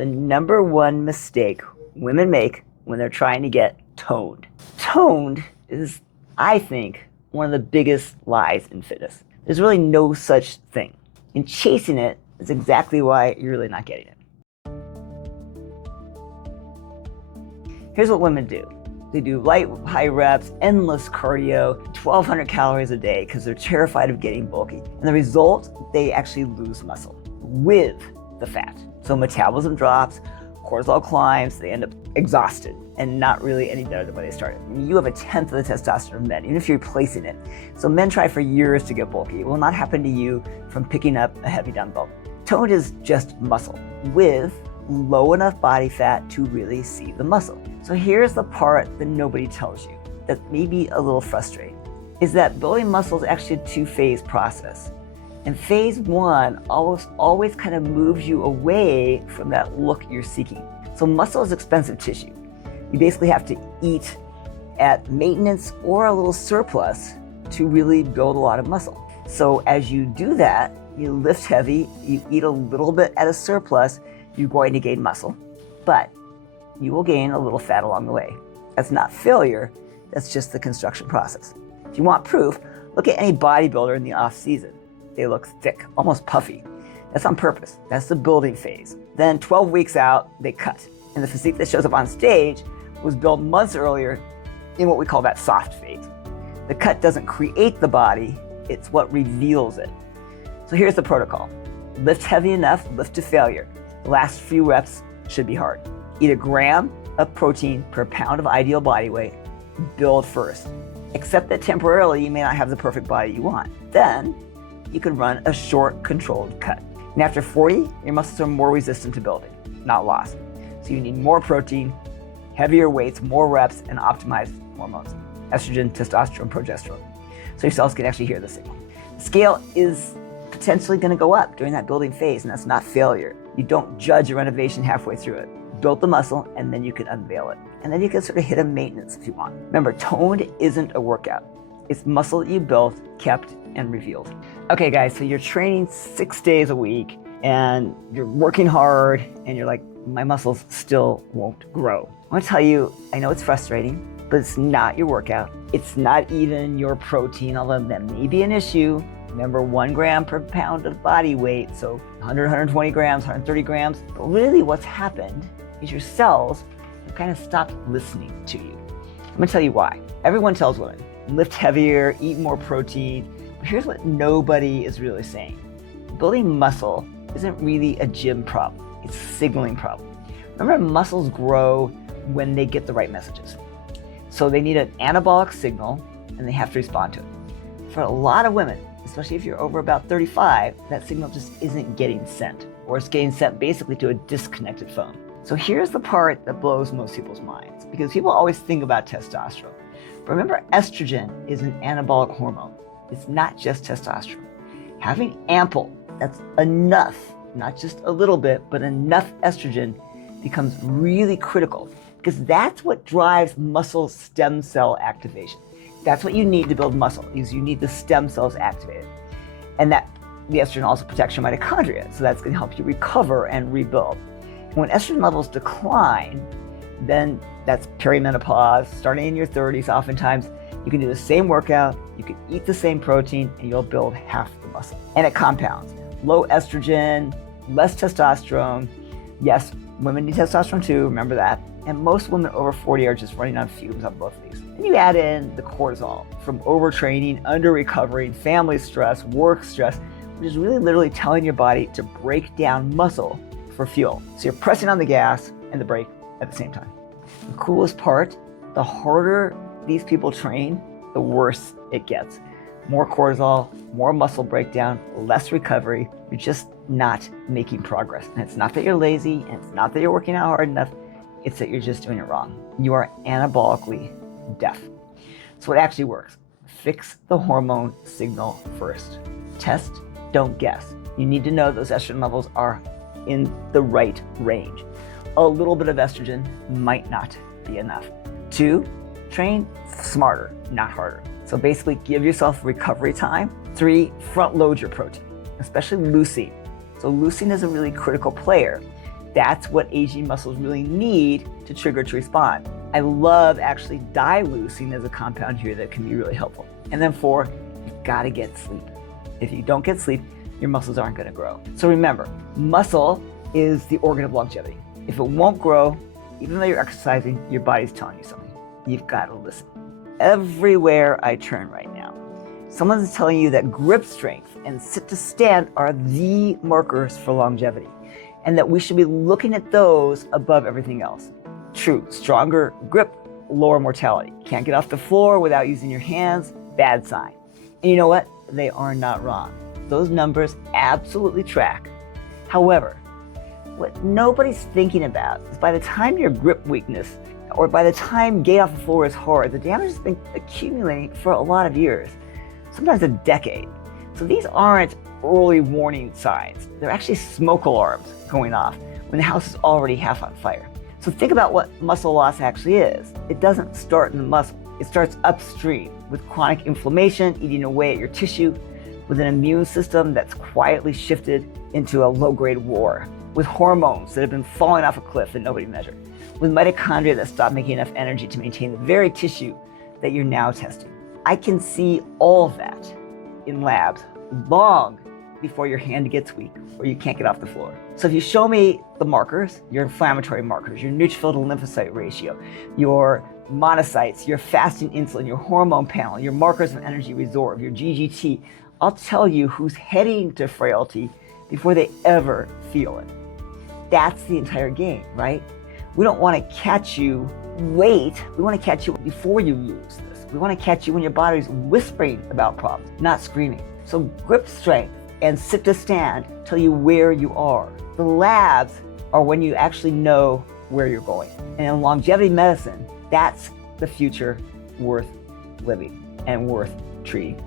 the number one mistake women make when they're trying to get toned. Toned is, I think, one of the biggest lies in fitness. There's really no such thing. And chasing it is exactly why you're really not getting it. Here's what women do. They do light, high reps, endless cardio, 1,200 calories a day because they're terrified of getting bulky. And the result, they actually lose muscle with the fat. So metabolism drops, cortisol climbs, they end up exhausted and not really any better than when they started. I mean, you have a tenth of the testosterone of men, even if you're replacing it. So men try for years to get bulky. It will not happen to you from picking up a heavy dumbbell. Toned is just muscle with low enough body fat to really see the muscle. So here's the part that nobody tells you that may be a little frustrating, is that building muscle is actually a two-phase process. And phase one always kind of moves you away from that look you're seeking. So muscle is expensive tissue. You basically have to eat at maintenance or a little surplus to really build a lot of muscle. So as you do that, you lift heavy, you eat a little bit at a surplus, you're going to gain muscle, but you will gain a little fat along the way. That's not failure, that's just the construction process. If you want proof, look at any bodybuilder in the off season. They look thick, almost puffy. That's on purpose. That's the building phase. Then 12 weeks out, they cut. And the physique that shows up on stage was built months earlier in what we call that soft phase. The cut doesn't create the body, it's what reveals it. So here's the protocol. Lift heavy enough, lift to failure. The last few reps should be hard. Eat a gram of protein per pound of ideal body weight. Build first. Accept that temporarily you may not have the perfect body you want. Then you can run a short, controlled cut. And after 40, your muscles are more resistant to building, not lost. So you need more protein, heavier weights, more reps, and optimized hormones. Estrogen, testosterone, progesterone. So your cells can actually hear the signal. The scale is potentially going to go up during that building phase, and that's not failure. You don't judge a renovation halfway through it. Build the muscle, and then you can unveil it. And then you can sort of hit a maintenance if you want. Remember, toned isn't a workout. It's muscle that you built, kept, and revealed. Okay guys, so you're training 6 days a week, and you're working hard, and you're like, my muscles still won't grow. I want to tell you, I know it's frustrating, but it's not your workout. It's not even your protein, although that may be an issue. Remember, 1 gram per pound of body weight, so 100, 120 grams, 130 grams. But really what's happened is your cells have kind of stopped listening to you. I'm gonna tell you why. Everyone tells women, lift heavier, eat more protein. But here's what nobody is really saying. Building muscle isn't really a gym problem. It's a signaling problem. Remember, muscles grow when they get the right messages. So they need an anabolic signal, and they have to respond to it. For a lot of women, especially if you're over about 35, that signal just isn't getting sent, or it's getting sent basically to a disconnected phone. So here's the part that blows most people's minds, because people always think about testosterone. But remember, estrogen is an anabolic hormone. It's not just testosterone. Having ample, that's enough, not just a little bit, but enough estrogen becomes really critical, because that's what drives muscle stem cell activation. That's what you need to build muscle, is you need the stem cells activated. And that the estrogen also protects your mitochondria, so that's going to help you recover and rebuild. And when estrogen levels decline, then that's perimenopause, starting in your 30s. Oftentimes, you can do the same workout, you can eat the same protein, and you'll build half the muscle. And it compounds. Low estrogen, less testosterone. Yes, women need testosterone too, remember that. And most women over 40 are just running on fumes on both of these. And you add in the cortisol from overtraining, under-recovering, family stress, work stress, which is really literally telling your body to break down muscle for fuel. So you're pressing on the gas and the brake at the same time. The coolest part, the harder these people train, the worse it gets. More cortisol, more muscle breakdown, less recovery. You're just not making progress. And it's not that you're lazy, and it's not that you're working out hard enough, it's that you're just doing it wrong. You are anabolically deaf. So what actually works? Fix the hormone signal first. Test, don't guess. You need to know those estrogen levels are in the right range. A little bit of estrogen might not be enough. 2, train smarter, not harder. So basically give yourself recovery time. 3, front load your protein, especially leucine. So leucine is a really critical player. That's what aging muscles really need to trigger to respond. I love actually leucine as a compound here that can be really helpful. And then 4, you've got to get sleep. If you don't get sleep, your muscles aren't going to grow. So remember, muscle is the organ of longevity. If it won't grow, even though you're exercising, your body's telling you something. You've got to listen. Everywhere I turn right now, someone's telling you that grip strength and sit to stand are the markers for longevity, and that we should be looking at those above everything else. True, stronger grip, lower mortality. Can't get off the floor without using your hands, bad sign. And you know what? They are not wrong. Those numbers absolutely track. However, what nobody's thinking about is by the time your grip weakness, or by the time getting off the floor is hard, the damage has been accumulating for a lot of years, sometimes a decade. So these aren't early warning signs. They're actually smoke alarms going off when the house is already half on fire. So think about what muscle loss actually is. It doesn't start in the muscle. It starts upstream with chronic inflammation eating away at your tissue, with an immune system that's quietly shifted into a low-grade war, with hormones that have been falling off a cliff that nobody measured, with mitochondria that stop making enough energy to maintain the very tissue that you're now testing. I can see all of that in labs long before your hand gets weak or you can't get off the floor. So if you show me the markers, your inflammatory markers, your neutrophil to lymphocyte ratio, your monocytes, your fasting insulin, your hormone panel, your markers of energy reserve, your GGT, I'll tell you who's heading to frailty before they ever feel it. That's the entire game, right? We don't want to catch you late. We want to catch you before you lose this. We want to catch you when your body's whispering about problems, not screaming. So grip strength and sit to stand tell you where you are. The labs are when you actually know where you're going. And in longevity medicine, that's the future worth living and worth treating.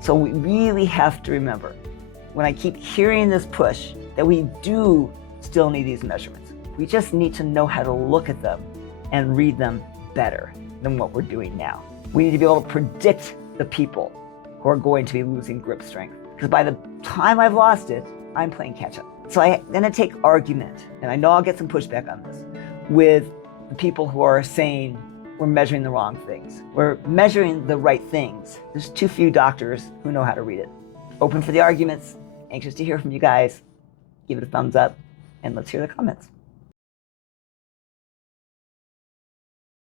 So we really have to remember, when I keep hearing this push, that we do still need these measurements. We just need to know how to look at them and read them better than what we're doing now. We need to be able to predict the people who are going to be losing grip strength. Because by the time I've lost it, I'm playing catch up. So I'm gonna take argument, and I know I'll get some pushback on this, with the people who are saying we're measuring the wrong things. We're measuring the right things. There's too few doctors who know how to read it. Open for the arguments, anxious to hear from you guys. Give it a thumbs up, and let's hear the comments.